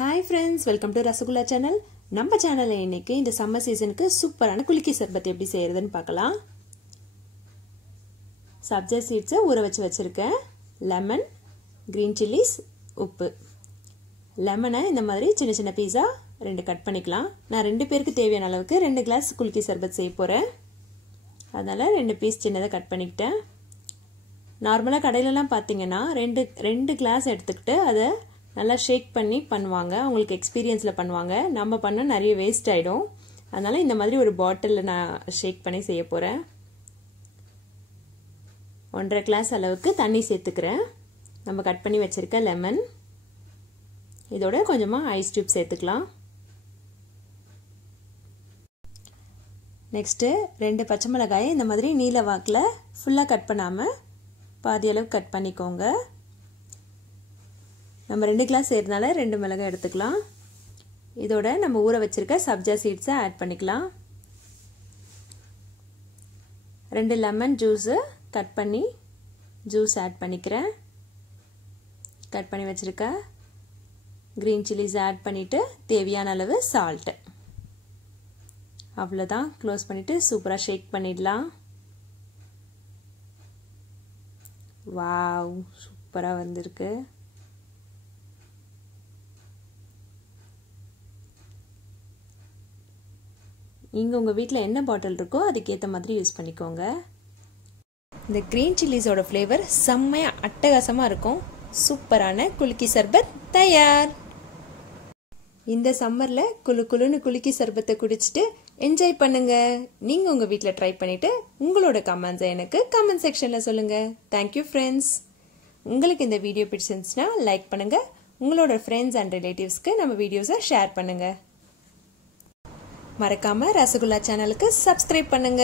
Hi friends, welcome to Rasagula channel. நம்ம சேனல்ல இன்னைக்கு இந்த சம்மர் சீசனுக்கு சூப்பரான குலுக்கி சர்பத் எப்படி செய்யறதுன்னு பார்க்கலாம். சப்ஜா சீட்ஸ் ஊற வச்சிருக்கேன். லெமன், green chilies, உப்பு. லெமனை இந்த மாதிரி சின்ன சின்ன பீஸா ரெண்டு கட் பண்ணிக்கலாம். நான் ரெண்டு பேருக்கு தேவையான அளவுக்கு 2 கிளாஸ் குலுக்கி சர்பத் செய்ய போறேன். அதனால 2 பீஸ் சின்னதா கட் பண்ணிட்டேன். நார்மலா கடையிலலாம் பாத்தீங்கன்னா ரெண்டு கிளாஸ் எடுத்துக்கிட்டு அதை நல்லா ஷேக் பண்ணி பண்ணுவாங்க. உங்களுக்கு எக்ஸ்பீரியன்ஸ்ல பண்ணுவாங்க. நம்ம பண்ண நிறைய வேஸ்ட் ஆயிடும். அதனால இந்த மாதிரி ஒரு பாட்டில்ல நான் ஷேக் பண்ணி செய்ய போறேன். 1.5 கிளாஸ் அளவுக்கு தண்ணி சேர்த்துக்கிறேன். நம்ம கட் பண்ணி வச்சிருக்க லெமன், இதோட கொஞ்சமா ஐஸ் கியூப் சேர்த்துக்கலாம். நெக்ஸ்ட் 2 பச்சை மிளகாயை இந்த மாதிரி நீல வாக்குல ஃபுல்லா கட் பண்ணாம பாதி அளவு கட் பண்ணிக்கோங்க. நம்ம 2 கிளாஸ் சேர்த்தனால 2 மிளகாய் எடுத்துக்கலாம். இதோட நம்ம ஊற வச்சிருக்க சப்ஜா சீட்ஸை ஆட் பண்ணிக்கலாம். 2 லெமன் ஜூஸ் கட் பண்ணி ஜூஸ் ஆட் பண்ணிக்கிறேன். கட் பண்ணி வச்சிருக்க green chilies ஆட் பண்ணிட்டு தேவையான அளவு சால்ட். அவ்வளவுதான். க்ளோஸ் பண்ணிட்டு சூப்பரா ஷேக் பண்ணிடலாம். வாவ், சூப்பரா வந்திருக்கு. நீங்க உங்க வீட்ல என்ன பாட்டில் இருக்கோ அதுக்கு ஏத்த மாதிரி யூஸ் பண்ணிக்கோங்க. இந்த green chiliesோட ஃப்ளேவர் செம்மயா அட்டகாசமா இருக்கும். சூப்பரான குலுக்கி சர்பத் தயார். இந்த சம்மர்ல குளுகுளுன்னு குலுக்கி சர்பத்தை குடிச்சிட்டு என்ஜாய் பண்ணுங்க. நீங்க உங்க வீட்ல ட்ரை பண்ணிட்டு உங்களோட கமெண்ட்ஸை எனக்கு கமெண்ட் செக்ஷன்ல சொல்லுங்க. Thank you friends. உங்களுக்கு இந்த வீடியோ பிடிச்சிருந்துச்சுனா லைக் பண்ணுங்க. உங்களோட ஃப்ரெண்ட்ஸ் அண்ட் ரிலேட்டிவ்ஸ்க்கு நம்ம வீடியோஸை ஷேர் பண்ணுங்க. மறக்காம ரசகுல்லா சேனலுக்கு சப்ஸ்கிரைப் பண்ணுங்க.